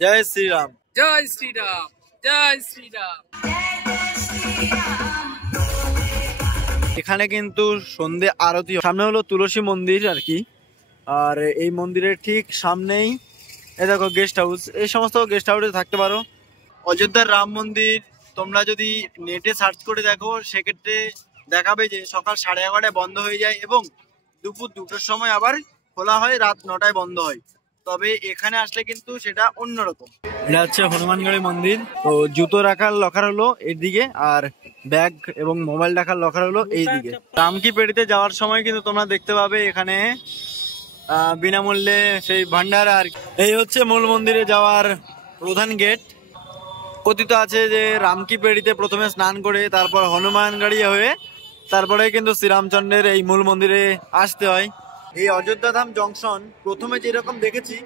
জয় শ্রীরাম। জয় শ্রীরাম, জয় শ্রীরাম। এখানে কিন্তু সন্ধে আরতি, সামনে হলো তুলসী মন্দির আর কি। আর এই মন্দিরের ঠিক সামনেই এই দেখো গেস্ট হাউস, এই সমস্ত গেস্ট হাউসে থাকতে পারো। অযোধ্যার রাম মন্দির তোমরা যদি নেটে সার্চ করে দেখো সেক্ষেত্রে দেখাবে যে সকাল 11:30 বন্ধ হয়ে যায় এবং দুপুর 2টোর সময় আবার খোলা হয়, রাত 9টায় বন্ধ হয়। তবে এখানে আসলে কিন্তু সেটা অন্যরকম। এটা হচ্ছে হনুমানগড়ি মন্দির। তো জুতো রাখার লকার হলো এদিকে, আর ব্যাগ এবং মোবাইল রাখার লকার হলো এইদিকে। রামকি পেড়িতে যাওয়ার সময় কিন্তু তোমরা দেখতে পাবে এখানে বিনামূল্যে সেই ভান্ডার। আর এই হচ্ছে মূল মন্দিরে যাওয়ার প্রধান গেট। কথিত আছে যে রামকি পেড়িতে প্রথমে স্নান করে তারপর হনুমানগড়ি হয়ে তারপরে কিন্তু শ্রীরামচন্দ্রের এই মূল মন্দিরে আসতে হয়। এই অযোধ্যা ধাম জংশন প্রথমে যেরকম দেখেছি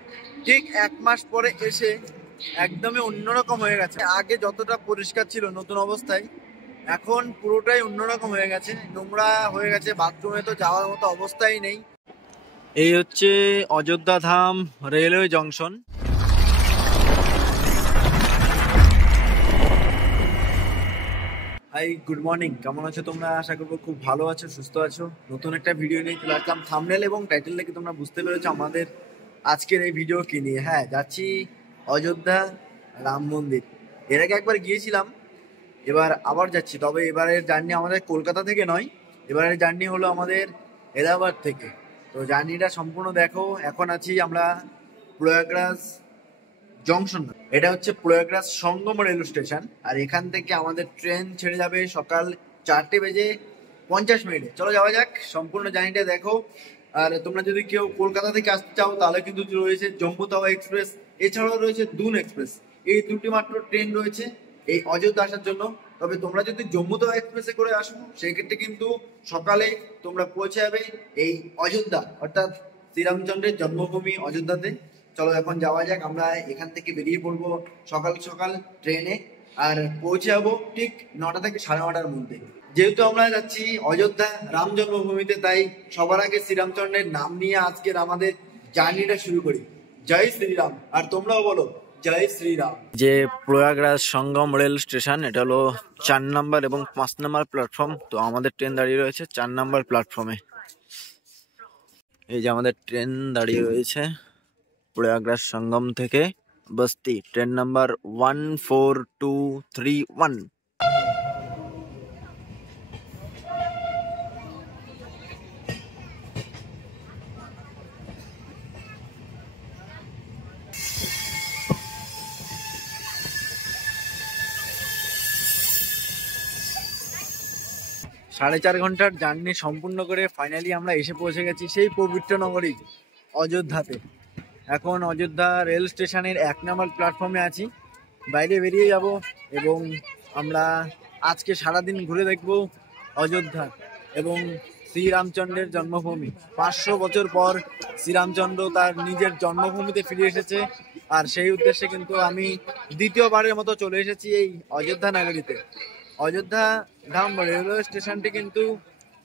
ঠিক 1 মাস পরে এসে একদমই অন্যরকম হয়ে গেছে। আগে যতটা পরিষ্কার ছিল নতুন অবস্থায়, এখন পুরোটাই অন্যরকম হয়ে গেছে, নোংরা হয়ে গেছে, বাথরুমে তো যাওয়ার মতো অবস্থাই নেই। এই হচ্ছে Ayodhya Dham railway junction. Hi, good morning. কেমন আছো তোমরা? আশা করবো খুব ভালো আছো, সুস্থ আছো। নতুন একটা ভিডিও নিয়ে চলে আসলাম। থাম্বনেল এবং টাইটেল দেখে তোমরা বুঝতে পেরেছো আমাদের আজকের এই ভিডিও কি নিয়ে। হ্যাঁ, যাচ্ছি অযোধ্যা রাম মন্দির। এর আগে একবার গিয়েছিলাম, এবার আবার যাচ্ছি। তবে এবারের জার্নি আমাদের কলকাতা থেকে নয়, এবারের জার্নি হলো আমাদের এলাহাবাদ থেকে। তো জার্নিটা সম্পূর্ণ দেখো। এখন আছি আমরা প্রয়াগরাজ জংশন। এটা হচ্ছে প্রয়াগরাজ সঙ্গম রেল স্টেশন। আর এখান থেকে আমাদের ট্রেন ছেড়ে যাবে সকাল 4:50। চলো যাওয়া যাক, সম্পূর্ণ জার্নিটা দেখো। আর তোমরা যদি কেউ কলকাতা থেকে আসতে চাও তাহলে কিন্তু রয়েছে জম্মু তাওয়া এক্সপ্রেস, এছাড়াও রয়েছে দুন এক্সপ্রেস। এই দুটি মাত্র ট্রেন রয়েছে এই অযোধ্যা আসার জন্য। তবে তোমরা যদি জম্মু তাওয়া এক্সপ্রেসে করে আসো সেক্ষেত্রে কিন্তু সকালে তোমরা পৌঁছে যাবে এই অযোধ্যা, অর্থাৎ শ্রীরামচন্দ্রের জন্মভূমি অযোধ্যাতে। চলো এখন যাওয়া যাক। আমরা এখান থেকে বেরিয়ে পড়বো সকাল সকাল ট্রেনে, আর পৌঁছে যাবো ঠিক 9টা থেকে 9:30-র মধ্যে। যেহেতু আমরা যাচ্ছি অযোধ্যা রাম জন্মভূমিতে, তাই সবার আগে শ্রীরামচন্দ্রের নাম নিয়ে আজকের আমাদের জার্নিটা শুরু করি। জয় শ্রীরাম। আর তোমরাও বলো জয় শ্রীরাম। যে প্রয়াগরাজ সঙ্গম রেল স্টেশন, এটা হলো 4 নম্বর এবং 5 নম্বর প্ল্যাটফর্ম। তো আমাদের ট্রেন দাঁড়িয়ে রয়েছে 4 নম্বর প্ল্যাটফর্মে। এই যে আমাদের ট্রেন দাঁড়িয়ে রয়েছে প্রয়াগরাজ সঙ্গম থেকে বস্তি, ট্রেন নাম্বার 14231। সাড়ে 4 ঘন্টার জার্নি সম্পূর্ণ করে ফাইনালি আমরা এসে পৌঁছে গেছি সেই পবিত্র নগরী অযোধ্যাতে। এখন অযোধ্যা রেল স্টেশনের 1 নম্বর প্ল্যাটফর্মে আছি। বাইরে বেরিয়ে যাব এবং আমরা আজকে সারাদিন ঘুরে দেখব অযোধ্যা এবং শ্রীরামচন্দ্রের জন্মভূমি। 500 বছর পর শ্রীরামচন্দ্র তার নিজের জন্মভূমিতে ফিরে এসেছে। আর সেই উদ্দেশ্যে কিন্তু আমি দ্বিতীয়বারের মতো চলে এসেছি এই অযোধ্যা নগরীতে। অযোধ্যা ধাম রেলওয়ে স্টেশনটি কিন্তু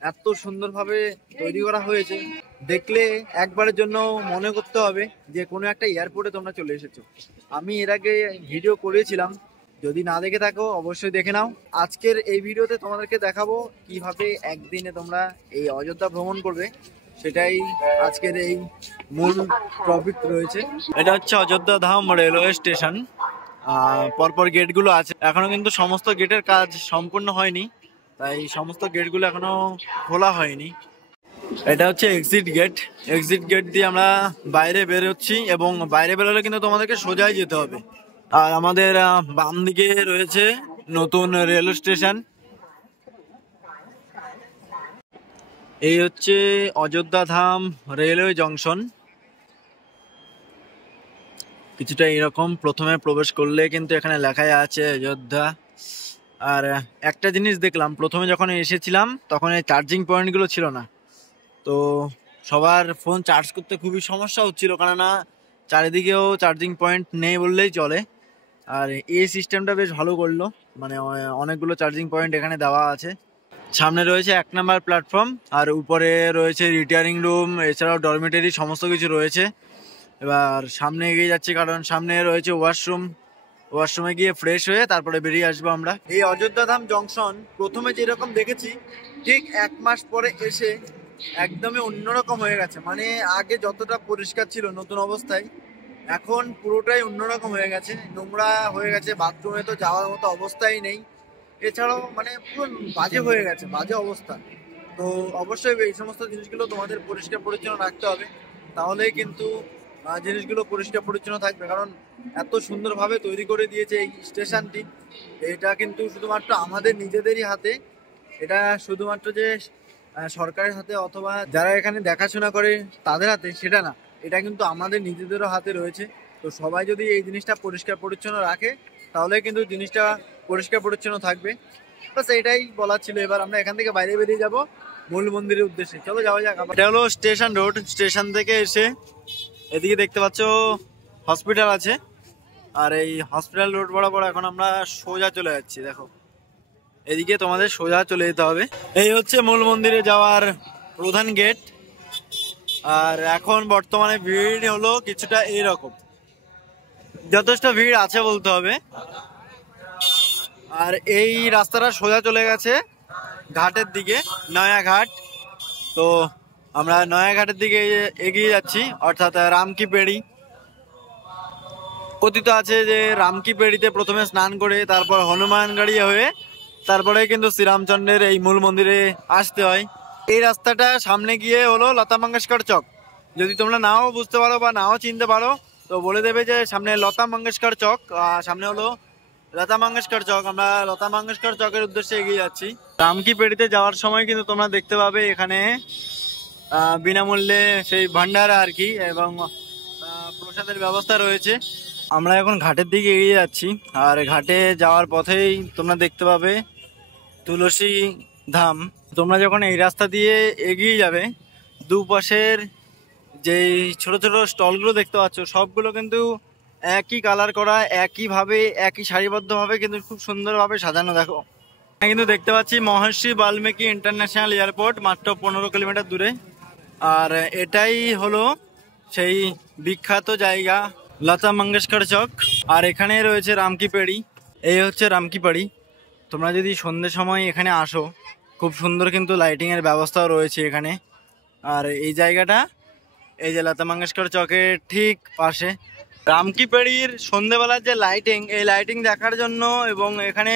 এত সুন্দরভাবে তৈরি করা হয়েছে, দেখলে একবারের জন্য মনে করতে হবে যে কোনো একটা এয়ারপোর্টে তোমরা চলে এসেছো। আমি এর আগে ভিডিও করেছিলাম, যদি না দেখে থাকো অবশ্যই দেখে নাও। আজকের এই ভিডিওতে তোমাদেরকে দেখাবো কিভাবে একদিনে তোমরা এই অযোধ্যা ভ্রমণ করবে, সেটাই আজকের এই মূল টপিক রয়েছে। এটা হচ্ছে অযোধ্যা ধাম রেলওয়ে স্টেশন। পরপর গেটগুলো আছে, এখনো কিন্তু সমস্ত গেটের কাজ সম্পূর্ণ হয়নি, তাই সমস্ত গেটগুলো এখনো খোলা হয়নি। এটা হচ্ছে এক্সিট গেট। এক্সিট গেট দিয়ে আমরা বাইরে বেরোচ্ছি এবং বাইরে বেরোলে কিন্তু তোমাদেরকে সোজাই যেতে হবে। আর আমাদের বাম দিকে রয়েছে নতুন রেল স্টেশন। এই হচ্ছে অযোধ্যা ধাম রেলওয়ে জংশন। কিছুটা এরকম, প্রথমে প্রবেশ করলে কিন্তু এখানে লেখাই আছে অযোধ্যা। আর একটা জিনিস দেখলাম, প্রথমে যখন এসেছিলাম তখন এই চার্জিং পয়েন্টগুলো ছিল না, তো সবার ফোন চার্জ করতে খুবই সমস্যা হচ্ছিল, কেননা চারিদিকেও চার্জিং পয়েন্ট নেই বললেই চলে। আর এই সিস্টেমটা বেশ ভালো করলো, মানে অনেকগুলো চার্জিং পয়েন্ট এখানে দেওয়া আছে। সামনে রয়েছে 1 নম্বর প্ল্যাটফর্ম, আর উপরে রয়েছে রিটায়ারিং রুম, এছাড়াও ডরমিটারি, সমস্ত কিছু রয়েছে। এবার সামনে এগিয়ে যাচ্ছি, কারণ সামনে রয়েছে ওয়াশরুম। ওয়াশরুমে গিয়ে ফ্রেশ হয়ে তারপরে বেরিয়ে আসবো আমরা। এই অযোধ্যা ধাম জংশন প্রথমে যেরকম দেখেছি, ঠিক 1 মাস পরে এসে একদমই অন্যরকম হয়ে গেছে। মানে আগে যতটা পরিষ্কার ছিল নতুন অবস্থায়, এখন পুরোটাই অন্যরকম হয়ে গেছে। নোংরা হয়ে গেছে, বাথরুমে তো যাওয়ার মতো অবস্থাই নেই। এছাড়াও মানে পুরো বাজে হয়ে গেছে, বাজে অবস্থা। তো অবশ্যই এই সমস্ত জিনিসগুলো তোমাদের পরিষ্কার পরিচ্ছন্ন রাখতে হবে, তাহলেই কিন্তু জিনিসগুলো পরিষ্কার পরিচ্ছন্ন থাকবে। কারণ এত সুন্দরভাবে তৈরি করে দিয়েছে এই স্টেশনটি, এটা কিন্তু শুধুমাত্র আমাদের নিজেদেরই হাতে। এটা শুধুমাত্র যে সরকারের হাতে অথবা যারা এখানে দেখাশোনা করে তাদের হাতে সেটা না, এটা কিন্তু আমাদের নিজেদেরও হাতে রয়েছে। তো সবাই যদি এই জিনিসটা পরিষ্কার পরিচ্ছন্ন রাখে, তাহলে কিন্তু জিনিসটা পরিষ্কার পরিচ্ছন্ন থাকবে। বাস এটাই বলার ছিল। এবার আমরা এখান থেকে বাইরে বেরিয়ে যাব মূল মন্দিরের উদ্দেশ্যে। চলো যাওয়া যাক। এটা হলো স্টেশন রোড। স্টেশন থেকে এসে এদিকে দেখতে পাচ্ছ হসপিটাল আছে, আর এই হসপিটাল রোড বরাবর এখন আমরা সোজা চলে যাচ্ছি। দেখো এদিকে তোমাদের সোজা চলে যেতে হবে। এই হচ্ছে মূল মন্দিরে যাওয়ার প্রধান গেট। আর এখন বর্তমানে ভিড় হলো কিছুটা এইরকম, যথেষ্ট ভিড় আছে বলতে হবে। আর এই রাস্তাটা সোজা চলে গেছে ঘাটের দিকে, নয়া ঘাট। তো আমরা নয়া ঘাটের দিকে এগিয়ে যাচ্ছি, অর্থাৎ রামকি পেড়ি। কথিত আছে যে রামকি পেড়িতে প্রথমে স্নান করে তারপর হনুমান গাড়ি হয়ে তারপরে কিন্তু শ্রীরামচন্দ্রের এই মূল মন্দিরে আসতে হয়। এই রাস্তাটা সামনে গিয়ে হলো লতা মঙ্গেশকর চক। যদি তোমরা নাও বুঝতে পারো বা নাও চিনতে পারো, তো বলে দেবে যে সামনে লতা মঙ্গেশকর চক, সামনে হলো লতা মঙ্গেশকর চক। আমরা লতা মঙ্গেশকর চকের উদ্দেশ্যে এগিয়ে যাচ্ছি। রামকি পেড়িতে যাওয়ার সময় কিন্তু তোমরা দেখতে পাবে এখানে বিনামূল্যে সেই ভান্ডারা আর কি, এবং প্রসাদের ব্যবস্থা রয়েছে। আমরা এখন ঘাটের দিকে এগিয়ে যাচ্ছি, আর ঘাটে যাওয়ার পথেই তোমরা দেখতে পাবে তুলসী ধাম। তোমরা যখন এই রাস্তা দিয়ে এগিয়ে যাবে, দুপাশের যেই ছোট ছোট স্টলগুলো দেখতে পাচ্ছ, সবগুলো কিন্তু একই কালার করা, একইভাবে একই সারিবদ্ধভাবে কিন্তু খুব সুন্দরভাবে সাজানো। দেখো কিন্তু দেখতে পাচ্ছি মহর্ষি বাল্মীকি ইন্টারন্যাশনাল এয়ারপোর্ট, মাত্র 15 কিলোমিটার দূরে। আর এটাই হলো সেই বিখ্যাত জায়গা লতা মঙ্গেশকর চক। আর এখানে রয়েছে রামকি পেড়ি। এই হচ্ছে রামকি পেড়ি। তোমরা যদি সন্ধ্যের সময় এখানে আসো, খুব সুন্দর কিন্তু লাইটিং এর ব্যবস্থাও রয়েছে এখানে। আর এই জায়গাটা এই যে লতা মঙ্গেশকর চকের ঠিক পাশে। রামকি পেড়ির সন্ধ্যেবেলার যে লাইটিং, এই লাইটিং দেখার জন্য এবং এখানে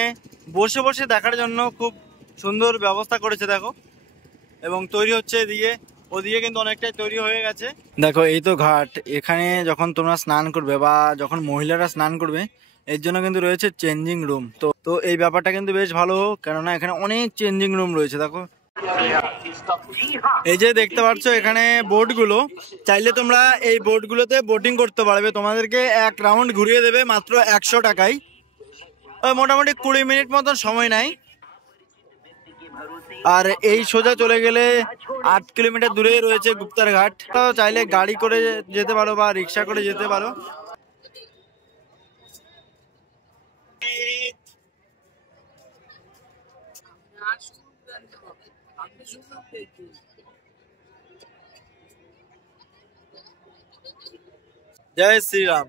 বসে বসে দেখার জন্য খুব সুন্দর ব্যবস্থা করেছে। দেখো, এবং তৈরি হচ্ছে এদিকে, ওদিকে কিন্তু অনেকটাই তৈরি হয়ে গেছে। দেখো এই তো ঘাট। এখানে যখন তোমরা স্নান করবে বা যখন মহিলারা স্নান করবে, এর জন্য কিন্তু রয়েছে চেঞ্জিং রুম। তো এই ব্যাপারটা কিন্তু বেশ ভালো, কেননা এখানে অনেক চেঞ্জিং রুম রয়েছে। দেখো এই যে দেখতে পাচ্ছ এখানে বোটগুলো, চাইলে তোমরা এই বোটগুলোতে বোটিং করতে পারবে। তোমাদেরকে এক রাউন্ড ঘুরিয়ে দেবে মাত্র 100 টাকায়। মোটামুটি 20 মিনিট মতন সময় নেয়। আর এই সোজা চলে গেলে 8 কিলোমিটার দূরে রয়েছে গুপ্তার ঘাট। চাইলে গাড়ি করে যেতে পারো বা রিক্সা করে যেতে পারো। জয় শ্রীরাম।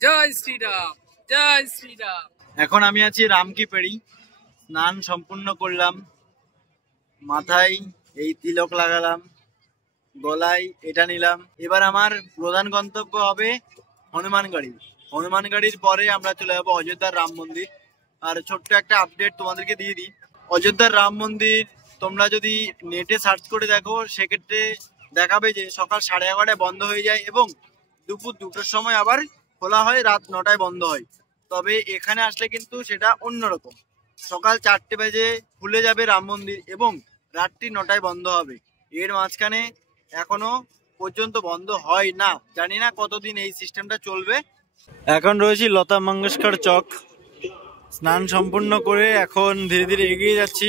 জয় শ্রীরাম, জয় শ্রীরাম। এখন আমি আছি রামকি পেড়ি। স্নান সম্পূর্ণ করলাম, মাথায় এই তিলক লাগালাম, গলায় এটা নিলাম। এবার আমার প্রধান গন্তব্য হবে হনুমানগড়ি। হনুমানগড়ির পরে আমরা চলে যাবো অযোধ্যার রাম মন্দির। আর ছোট্ট একটা আপডেট তোমাদেরকে দিয়ে দিই, অযোধ্যার রাম মন্দির তোমরা যদি নেটে সার্চ করে দেখো, সেক্ষেত্রে দেখাবে যে সকাল 11:30 বন্ধ হয়ে যায় এবং দুপুর 2টোর সময় আবার খোলা হয়, রাত 9টায় বন্ধ হয়। তবে এখানে আসলে কিন্তু সেটা অন্যরকম। সকাল 4টে বাজে খুলে যাবে রাম মন্দির এবং রাত্রি 9টায় বন্ধ হবে। এর মাঝখানে এখনো পর্যন্ত বন্ধ হয় না। জানি না কতদিন এই সিস্টেমটা চলবে। এখন রয়েছি লতা মঙ্গেশকর চক। স্নান সম্পূর্ণ করে এখন ধীরে ধীরে এগিয়ে যাচ্ছি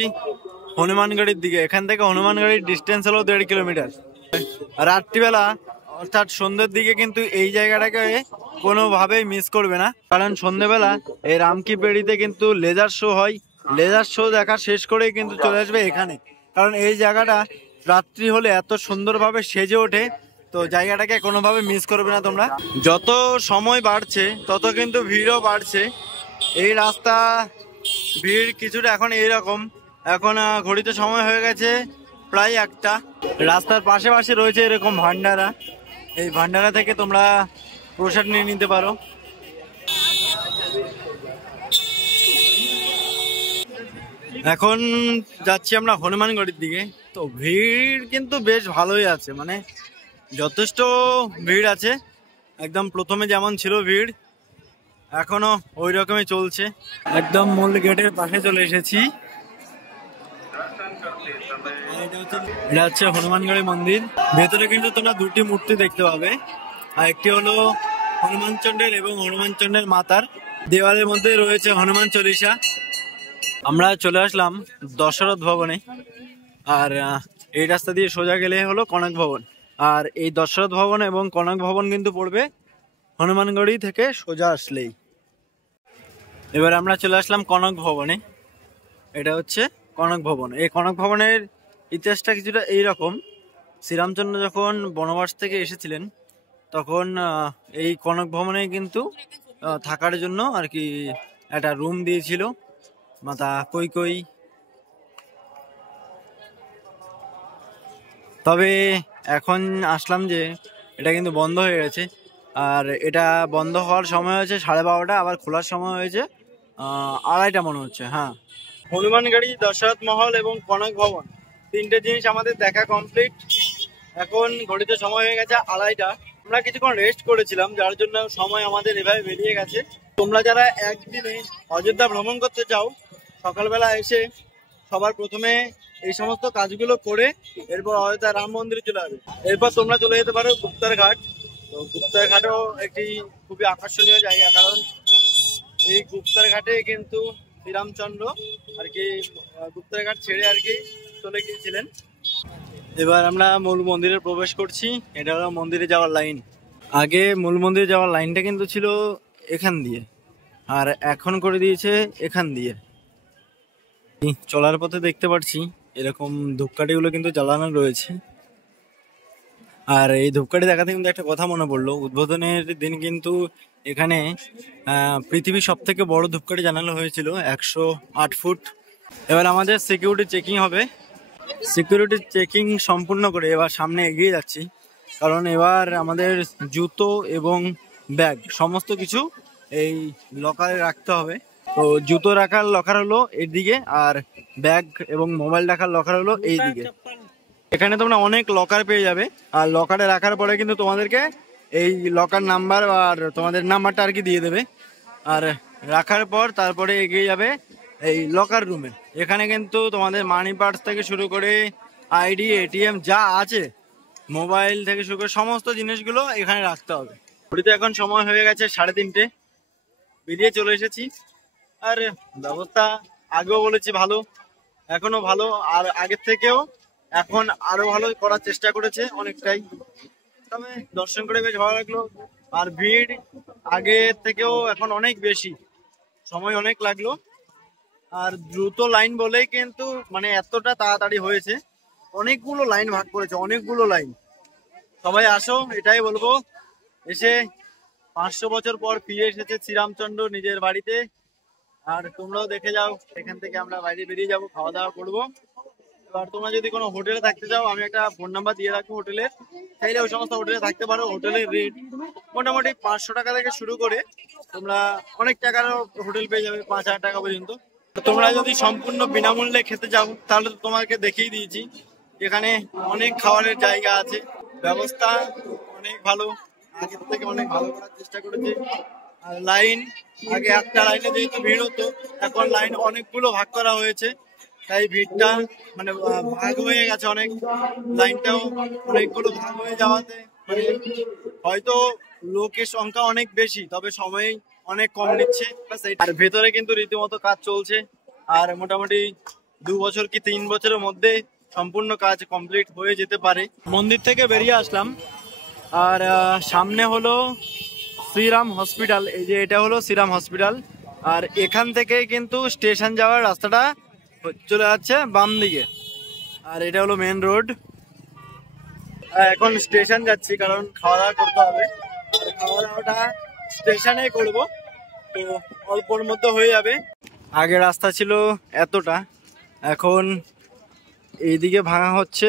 হনুমানগড়ির দিকে। এখান থেকে হনুমানগড়ির ডিস্টেন্স হলো 1.5 কিলোমিটার। রাত্রিবেলা অর্থাৎ সন্ধ্যের দিকে কিন্তু এই জায়গাটাকে কোনোভাবেই মিস করবে না, কারণ সন্ধ্যেবেলা এই রামকি পেড়িতে কিন্তু লেজার শো হয়। লেজার শো দেখা শেষ করেই কিন্তু চলে আসবে এখানে, কারণ এই জায়গাটা রাত্রি হলে এত সুন্দরভাবে সেজে ওঠে। তো জায়গাটাকে কোনোভাবে মিস করবে না তোমরা। যত সময় বাড়ছে তত কিন্তু ভিড়ও বাড়ছে। এই রাস্তা ভিড় কিছুটা এখন এইরকম। এখন ঘড়িতে সময় হয়ে গেছে প্রায় 1টা। রাস্তার পাশে পাশে রয়েছে এরকম ভান্ডারা। এই ভান্ডারা থেকে তোমরা প্রসাদ নিয়ে নিতে পারো। এখন যাচ্ছি আমরা হনুমানগড়ির দিকে। তো ভিড় কিন্তু বেশ ভালোই আছে, মানে যথেষ্ট ভিড় আছে। একদম প্রথমে যেমন ছিল ভিড় এখনো ওই রকমই চলছে। একদম মূল গেটের পাশে চলে এসেছি। এটা হচ্ছে হনুমানগড়ি মন্দির। ভেতরে কিন্তু তোমরা দুটি মূর্তি দেখতে পাবে, আর একটি হলো হনুমানচন্ডের এবং হনুমানচন্ডের মাতার। দেওয়ালের মধ্যে রয়েছে হনুমান চল্লিশা। আমরা চলে আসলাম দশরথ ভবনে, আর এই রাস্তা দিয়ে সোজা গেলে হলো কনক ভবন। আর এই দশরথ ভবন এবং কনক ভবন কিন্তু পড়বে হনুমানগড়ি থেকে সোজা আসলেই। এবার আমরা চলে আসলাম কনক ভবনে। এটা হচ্ছে কনক ভবন। এই কনক ভবনের ইতিহাসটা কিছুটা এইরকম। শ্রীরামচন্দ্র যখন বনবাস থেকে এসেছিলেন তখন এই কনক ভবনে কিন্তু থাকার জন্য আর কি একটা রুম দিয়েছিল মাতা কৈকেয়ী। তবে এখন আসলাম যে এটা কিন্তু বন্ধ হয়ে গেছে। আর এটা বন্ধ হওয়ার সময় হয়েছে 12:30, আবার খোলার সময় হয়েছে 2:30 মনে হচ্ছে। হ্যাঁ, হনুমানগড়ি, দশরথ মহল এবং কনক ভবন তিনটে জিনিস আমাদের দেখা কমপ্লিট। এখন ঘড়িতে সময় হয়ে গেছে 2:30। আমরা কিছুক্ষণ রেস্ট করেছিলাম, যার জন্য সময় আমাদের এভাবে বেরিয়ে গেছে। তোমরা যারা একদিনে অযোধ্যা ভ্রমণ করতে চাও, সকালবেলা এসে সবার প্রথমে এই সমস্ত কাজগুলো করে এরপর অযোধ্যা রাম মন্দিরে চলে যাবে। এরপর তোমরা চলে যেতে পারো গুপ্তার ঘাট। তো গুপ্তার ঘাটও একটি খুবই আকর্ষণীয় জায়গা, কারণ এই গুপ্তার ঘাটে কিন্তু শ্রীরামচন্দ্র আর কি গুপ্তার ঘাট ছেড়ে আর কি চলে গিয়েছিলেন। এবার আমরা মূল মন্দিরে প্রবেশ করছি। এটা হলো মন্দিরে যাওয়ার লাইন। আগে মূল মন্দিরে যাওয়ার লাইনটা কিন্তু ছিল এখান দিয়ে, আর এখন করে দিয়েছে এখান দিয়ে। চলার পথে দেখতে পাচ্ছি এরকম ধূপকাঠিগুলো কিন্তু জ্বালানো রয়েছে। আর এই ধূপকাঠি দেখাতে কিন্তু একটা কথা মনে পড়লো, উদ্বোধনের দিন কিন্তু এখানে পৃথিবীর সব থেকে বড় ধূপকাঠি জানানো হয়েছিল, 108 ফুট। এবার আমাদের সিকিউরিটি চেকিং হবে। সিকিউরিটি চেকিং সম্পূর্ণ করে এবার সামনে এগিয়ে যাচ্ছি, কারণ এবার আমাদের জুতো এবং ব্যাগ সমস্ত কিছু এই লকারে রাখতে হবে। তো জুতো রাখার লকার হলো এর দিকে, আর ব্যাগ এবং মোবাইল রাখার লকার হলো এই দিকে। এখানে তোমরা অনেক লকার পেয়ে যাবে, আর লকারে রাখার পরে কিন্তু তোমাদেরকে এই লকার নাম্বার আর তোমাদের নাম্বারটা আর কি দিয়ে দেবে। আর রাখার পর তারপরে এগিয়ে যাবে এই লকার রুমে। এখানে কিন্তু তোমাদের মানি পার্স থেকে শুরু করে আইডি, এটিএম যা আছে, মোবাইল থেকে শুরু করে সমস্ত জিনিসগুলো এখানে রাখতে হবে। ঘড়িতে এখন সময় হয়ে গেছে 3:30, বেরিয়ে চলে এসেছি। আর ব্যবস্থা আগেও বলেছি ভালো, এখনো ভালো, আর আগের থেকেও এখন আরো ভালো করার চেষ্টা করেছে অনেকটাই। তবে দর্শন করে বেশ ভালো লাগলো। আর ভিড় আগের থেকেও এখন অনেক বেশি, সময় অনেক লাগলো। আর দ্রুত লাইন বলেই কিন্তু মানে এতটা তাড়াতাড়ি হয়েছে। অনেকগুলো লাইন ভাগ করেছে, অনেকগুলো লাইন। সবাই আসো, এটাই বলবো। এসে 500 বছর পর ফিরে এসেছে শ্রীরামচন্দ্র নিজের বাড়িতে। আর তোমরাও দেখে যাও। এখান থেকে আমরা বাইরে বেরিয়ে যাবো, খাওয়া দাওয়া করবো। এবার তোমরা যদি কোনো হোটেলে থাকতে চাও, আমি একটা ফোন নাম্বার দিয়ে রাখবো হোটেলে, চাইলে ওই সমস্ত হোটেলে থাকতে পারো। হোটেলের রেট মোটামুটি 500 টাকা থেকে শুরু করে তোমরা অনেক টাকারও হোটেল পেয়ে যাবে, 5000 টাকা পর্যন্ত। তোমরা যদি সম্পূর্ণ বিনামূল্যে খেতে যাও তাহলে তো তোমাকে দেখিয়ে দিয়েছি, এখানে অনেক খাবারের জায়গা আছে, ব্যবস্থা অনেক ভালো, আগের থেকে অনেক ভালো করার চেষ্টা করেছে। আর লাইন, আগে একটা লাইনে যেহেতু ভিড় হতো, এখন লাইন অনেকগুলো ভাগ করা হয়েছে, তাই ভিড়টা মানে ভাগ হয়ে গেছে অনেক। লাইনটাও অনেকগুলো ভাগ হয়ে যাওয়াতে মানে হয়তো লোকের সংখ্যা অনেক বেশি, তবে সময় অনেক কম নিচ্ছে। আর ভেতরে কিন্তু রীতিমতো কাজ চলছে, আর মোটামুটি 2 বছর কি 3 বছরের মধ্যে সম্পূর্ণ কাজ কমপ্লিট হয়ে যেতে পারে। মন্দির থেকে বেরিয়ে আসলাম, আর সামনে হলো শ্রীরাম হসপিটাল। এই যে এটা হলো শ্রীরাম হসপিটাল, আর এখান থেকে কিন্তু স্টেশন যাওয়ার রাস্তাটা চলে যাচ্ছে বাম দিকে, আর এটা হলো মেন রোড। এখন স্টেশন যাচ্ছি, কারণ খাওয়া দাওয়া করতে হবে। আর খাওয়া দাওয়াটা স্টেশনে করব, তো অল্পর মধ্যে হয়ে যাবে। আগে রাস্তা ছিল এতটা, এখন এইদিকে ভাঙা হচ্ছে,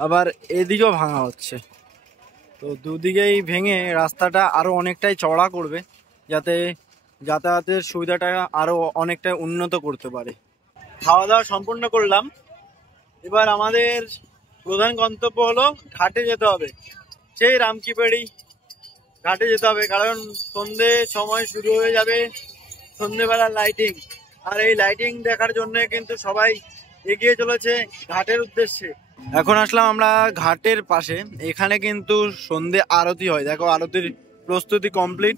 আবার এদিকেও ভাঙা হচ্ছে। তো দুদিকেই ভেঙে রাস্তাটা আরও অনেকটাই চওড়া করবে, যাতে যাতায়াতের সুবিধাটা আরও অনেকটাই উন্নত করতে পারে। খাওয়া দাওয়া সম্পূর্ণ করলাম, এবার আমাদের প্রধান গন্তব্য হলো ঘাটে যেতে হবে। সেই রামকিপাড়ি ঘাটে যেতে হবে, কারণ সন্ধে সময় শুরু হয়ে যাবে সন্ধেবেলার লাইটিং। আর এই লাইটিং দেখার জন্য কিন্তু সবাই এগিয়ে চলেছে ঘাটের উদ্দেশ্যে। এখন আসলাম আমরা ঘাটের পাশে, এখানে কিন্তু সন্ধে আরতি হয়। দেখো আরতির প্রস্তুতি কমপ্লিট।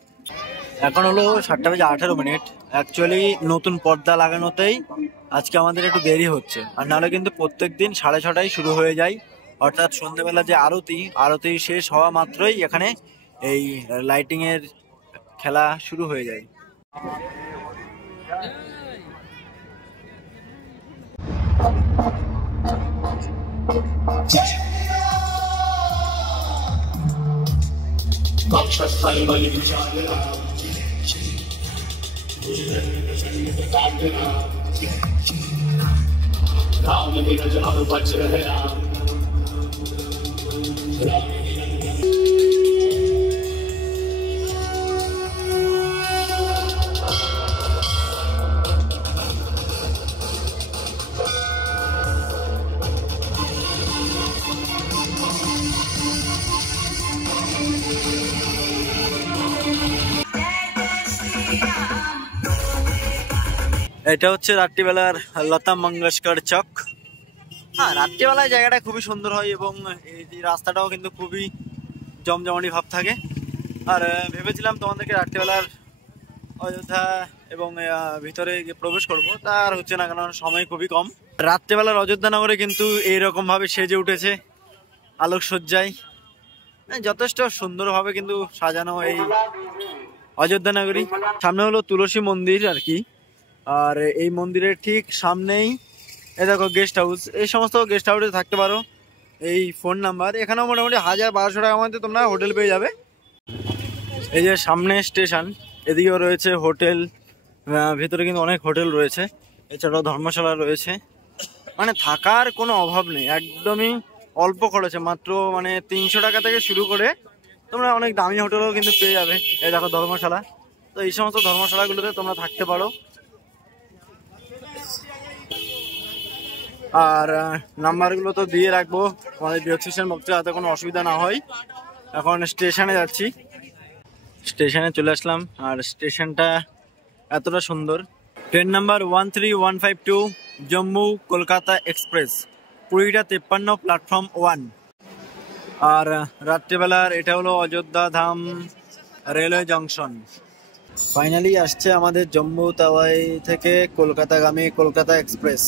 এখন হলো 7:18। অ্যাকচুয়ালি নতুন পর্দা লাগানোতেই আজকে আমাদের একটু দেরি হচ্ছে, আর নাহলে কিন্তু প্রত্যেক দিন 6:30 শুরু হয়ে যায়। অর্থাৎ সন্ধ্যেবেলা যে আরতি শেষ হওয়া মাত্রই এখানে এই লাইটিং এর খেলা শুরু হয়ে যায়। এটা হচ্ছে রাত্রিবেলার লতা মঙ্গেশকর চক। হ্যাঁ, রাত্রিবেলায় জায়গাটা খুবই সুন্দর হয় এবং এই রাস্তাটাও কিন্তু খুবই জমজমাটি ভাব থাকে। আর ভেবেছিলাম তোমাদেরকে রাত্রিবেলার অযোধ্যা এবং ভিতরে প্রবেশ করবো, তা আর হচ্ছে না, কারণ সময় খুবই কম। রাত্রিবেলার অযোধ্যা নগরে কিন্তু এইরকম ভাবে সেজে উঠেছে আলোকসজ্জায়, যথেষ্ট সুন্দরভাবে কিন্তু সাজানো এই অযোধ্যা নগরী। সামনে হলো তুলসী মন্দির আর কি, আর এই মন্দিরের ঠিক সামনেই এই দেখো গেস্ট হাউস। এই সমস্ত গেস্ট হাউসে থাকতে পারো। এই ফোন নাম্বার, এখানেও মোটামুটি 1000-1200 টাকার মধ্যে তোমরা হোটেল পেয়ে যাবে। এই যে সামনে স্টেশন, এদিকেও রয়েছে হোটেল, ভিতরে কিন্তু অনেক হোটেল রয়েছে, এছাড়াও ধর্মশালা রয়েছে। মানে থাকার কোনো অভাব নেই, একদমই অল্প খরচে, মাত্র মানে 300 টাকা থেকে শুরু করে তোমরা অনেক দামি হোটেলও কিন্তু পেয়ে যাবে। এই দেখো ধর্মশালা, তো এই সমস্ত ধর্মশালাগুলোতে তোমরা থাকতে পারো। আর নাম্বারগুলো তো দিয়ে রাখবো আমাদের ডিসক্রিপশন বক্সে, যাতে কোনো অসুবিধা না হয়। এখন স্টেশনে যাচ্ছি, স্টেশনে চলে আসলাম। আর স্টেশনটা এতটা সুন্দর। Train number 13152 Jammu Kolkata express, 20:53, platform 1। আর রাত্রিবেলার এটা হলো Ayodhya Dham railway junction. Finally আসছে আমাদের জম্মু তাওয়াই থেকে কলকাতাগামী কলকাতা এক্সপ্রেস,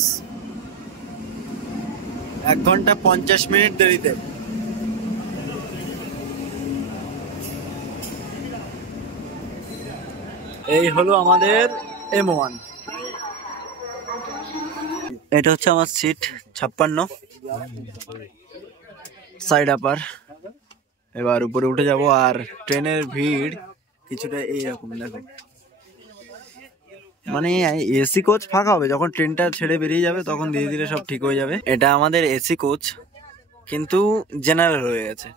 1 ঘন্টা 50 মিনিট দেরিতে। এই হলো আমাদের M1। এটা হচ্ছে আমার সিট 56, সাইড আপার। এবার উপরে উঠে যাব, আর ট্রেনের ভিড় কিছুটা এইরকম দেখো। মানে এসি কোচ ফাঁকা হবে, যখন ট্রেনটা ছেড়ে বেরিয়ে যাবে তখন ধীরে ধীরে সব ঠিক হয়ে যাবে। এটা আমাদের এসি কোচ, কিন্তু জেনারেল হয়ে গেছে।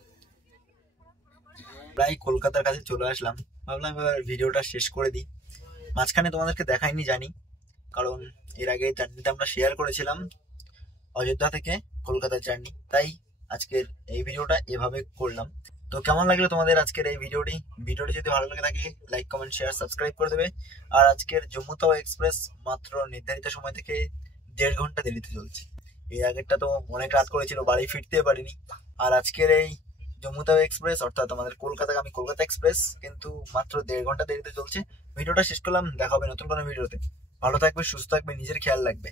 প্রায় কলকাতার কাছে চলে আসলাম, ভাবলাম এবার ভিডিওটা শেষ করে দিই। মাঝখানে তোমাদেরকে দেখাইনি জানি, কারণ এর আগে জার্নিটা আমরা শেয়ার করেছিলাম অযোধ্যা থেকে কলকাতার জার্নি, তাই আজকের এই ভিডিওটা এভাবে করলাম। তো কেমন লাগলো তোমাদের আজকের এই ভিডিওটি যদি ভালো লাগে থাকে লাইক, কমেন্ট, শেয়ার, সাবস্ক্রাইব করে দেবে। আর আজকের জম্মু তাওয়া এক্সপ্রেস মাত্র নির্ধারিত সময় থেকে 1.5 ঘন্টা দেরিতে চলছে। এর আগেরটা তো অনেক রাত করেছিল, বাড়ি ফিরতে পারিনি। আর আজকের এই জম্মু তাওয়া এক্সপ্রেস অর্থাৎ আমাদের কলকাতাগামী কলকাতা এক্সপ্রেস কিন্তু মাত্র 1.5 ঘন্টা দেরিতে চলছে। ভিডিওটা শেষ করলাম, দেখা হবে নতুন কোনো ভিডিওতে। ভালো থাকবে, সুস্থ থাকবে, নিজের খেয়াল রাখবে।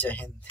জয় হিন্দ।